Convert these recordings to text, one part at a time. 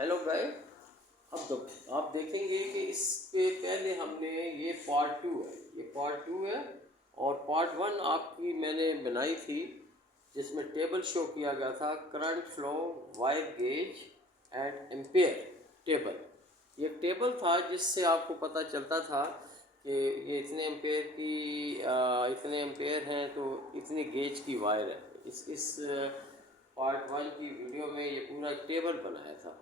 Hello guys. अब आप देखेंगे कि इस पे पहले हमने ये पार्ट 2 है, ये पार्ट 2 है और पार्ट 1 आपकी मैंने बनाई थी जिसमें टेबल शो किया गया था, current flow, wire gauge and ampere table. ये टेबल था जिससे आपको पता चलता था कि ये इतने एम्पेयर की इतने एम्पेयर हैं तो इतने गेज की वायर है। इस पार्ट 1 की वीडियो में ये पूरा टेबल बनाया था।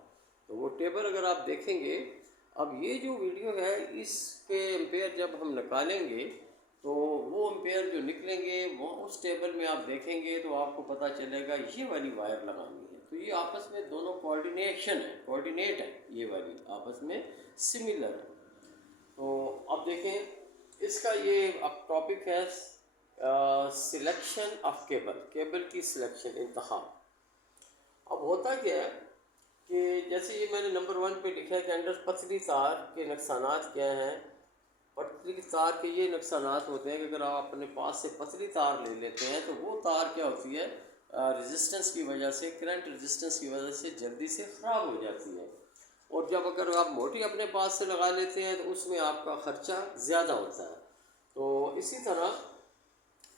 तो वो टेबल अगर आप देखेंगे, अब ये जो वीडियो है इसके एम्पेयर जब हम निकालेंगे तो वो एम्पेयर जो निकलेंगे वो उस टेबल में आप देखेंगे तो आपको पता चलेगा ये वाली वायर लगानी है। तो ये आपस में दोनों कोऑर्डिनेट है, ये वाली आपस में सिमिलर है। तो अब देखें इसका ये अब टॉपिक है सिलेक्शन ऑफ केबल की सिलेक्शन, इंतखाब। अब होता क्या है कि जैसे ये मैंने नंबर 1 पे लिखा है कि अंडर पतली तार के नुकसानात क्या हैं। पतली तार के ये नुकसानात होते हैं कि अगर आप अपने पास से पतली तार ले लेते हैं तो वो तार क्या होती है, रेजिस्टेंस की वजह से, करंट रेजिस्टेंस की वजह से जल्दी से ख़राब हो जाती है। और जब अगर आप मोटी अपने पास से लगा लेते हैं तो उसमें आपका ख़र्चा ज़्यादा होता है। तो इसी तरह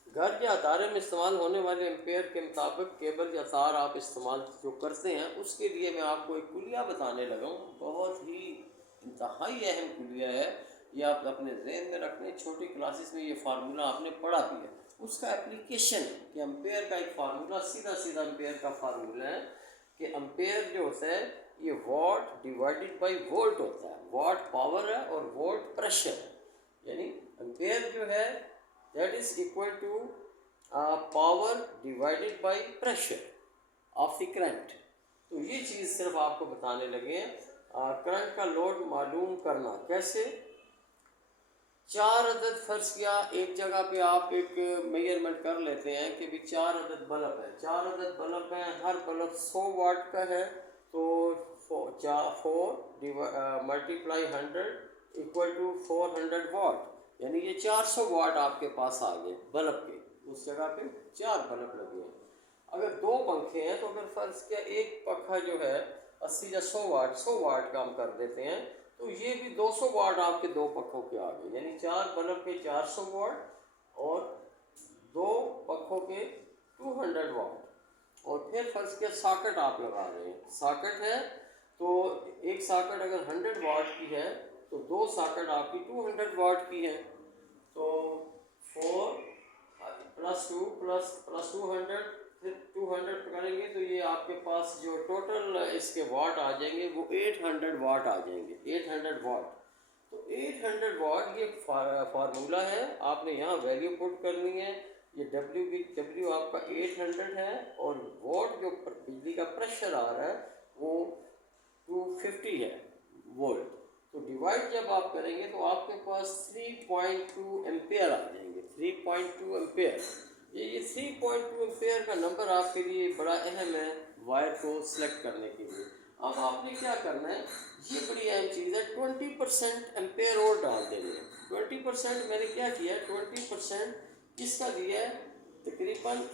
घर या अदारे में इस्तेमाल होने वाले एम्पेयर के मुताबिक केबल या तार आप इस्तेमाल जो करते हैं उसके लिए मैं आपको एक कुलिया बताने लगा हूँ। बहुत ही इंतहाई अहम कुलिया है, ये आप अपने जहन में रखने। छोटी क्लासेस में ये फार्मूला आपने पढ़ा भी है। उसका एप्लीकेशन है कि एम्पेयर का एक फार्मूला, सीधा सीधा एम्पेयर का फार्मूला है कि एम्पेयर जो होता है ये वॉट डिवाइडेड बाई वोल्ट होता है। वॉट पावर है और वोल्ट प्रेशर है, यानी एम्पेयर जो है that is equal to power divided by pressure of the current। तो ये चीज़ सिर्फ आपको बताने लगे हैं। करंट का लोड मालूम करना कैसे। 4 अदद फर्ज किया, एक जगह पे आप एक मेजरमेंट कर लेते हैं कि भी 4 अदद बल्ब है, 4 अदद बल्ब हैं, हर बल्ब 100 वाट का है। तो 4 मल्टीप्लाई 100 इक्वल टू 400 वाट, यानी ये 400 वाट आपके पास आ गए बल्ब के। उस जगह पे 4 बल्ब लगे हैं। अगर 2 पंखे हैं तो अगर फर्ज किया एक पंखा जो है 80 या 100 वाट का हम कर देते हैं तो ये भी 200 वाट आपके 2 पंखों के आ गए, यानी 4 बल्ब के 400 वाट और 2 पंखों के 200 वाट। और फिर फर्ज किया सॉकेट आप लगा रहे हैं, सॉकेट है तो एक सॉकेट अगर 100 वाट की है तो 2 सॉकेट आपकी 200 वाट की है। तो 4 + 2 + 200, फिर 200 करेंगे तो ये आपके पास जो टोटल इसके वाट आ जाएंगे वो 800 वाट आ जाएंगे, 800 वाट। तो 800 वाट ये फार्मूला है, आपने यहाँ वैल्यू पुट करनी है। ये W आपका 800 है और वोल्ट जो बिजली का प्रेशर आ रहा है वो 250 है वोल्ट। तो डिवाइड जब आप करेंगे तो आपके पास 3.2 एम्पेयर आ जाएंगे, 3.2 एम्पेयर। ये 3.2 एम्पेयर का नंबर आपके लिए बड़ा अहम है वायर को सिलेक्ट करने के लिए। अब आपने क्या करना है, ये बड़ी अहम चीज़ है, 20% एम्पेयर और डाल देंगे। 20% मैंने क्या किया है, 20% किसका दिया है, तकरीबन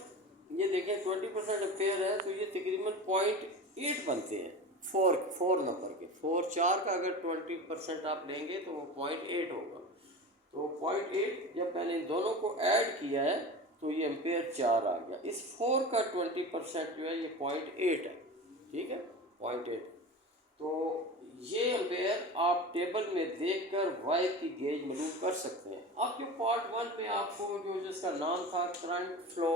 ये देखें 20% एम्पेयर है तो ये तकरीबन 0.8 बनते हैं। 4 नंबर के 4 का अगर 20% आप लेंगे तो वो 0.8 होगा। तो 0.8 जब मैंने इन दोनों को ऐड किया है तो ये एम्पेयर 4 आ गया। इस 4 का 20% जो है ये 0.8 है, ठीक है, 0.8। तो ये एम्पेयर आप टेबल में देखकर वायर की गेज मालूम कर सकते हैं। अब जो पार्ट 1 में आपको जो जिसका नाम था current flow,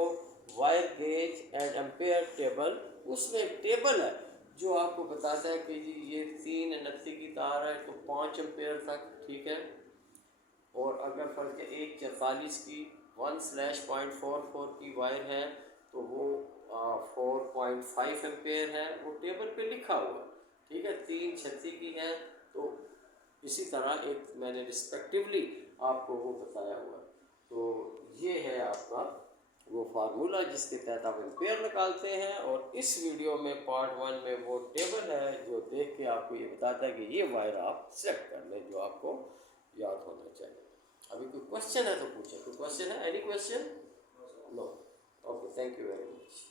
wire gauge and ampere table, उसमें एक टेबल है जो आपको बताता है कि जी ये 3 89 की तार है तो 5 एम्पेयर तक, ठीक है। और अगर फर्क है 144 की 1/0.44 की वायर है तो वो 4.5 एम्पेयर है, वो टेबल पे लिखा हुआ, ठीक है। 336 की है तो इसी तरह एक मैंने रिस्पेक्टिवली आपको वो बताया हुआ। तो ये है आपका वो फार्मूला जिसके तहत आप एम्पेयर निकालते हैं। और इस वीडियो में पार्ट 1 में वो टेबल है जो देख के आपको ये बताता है कि ये वायर आप सेलेक्ट कर लें, जो आपको याद होना चाहिए। अभी कोई क्वेश्चन है तो पूछें। कोई क्वेश्चन है? Any question? No? Okay, thank you very much.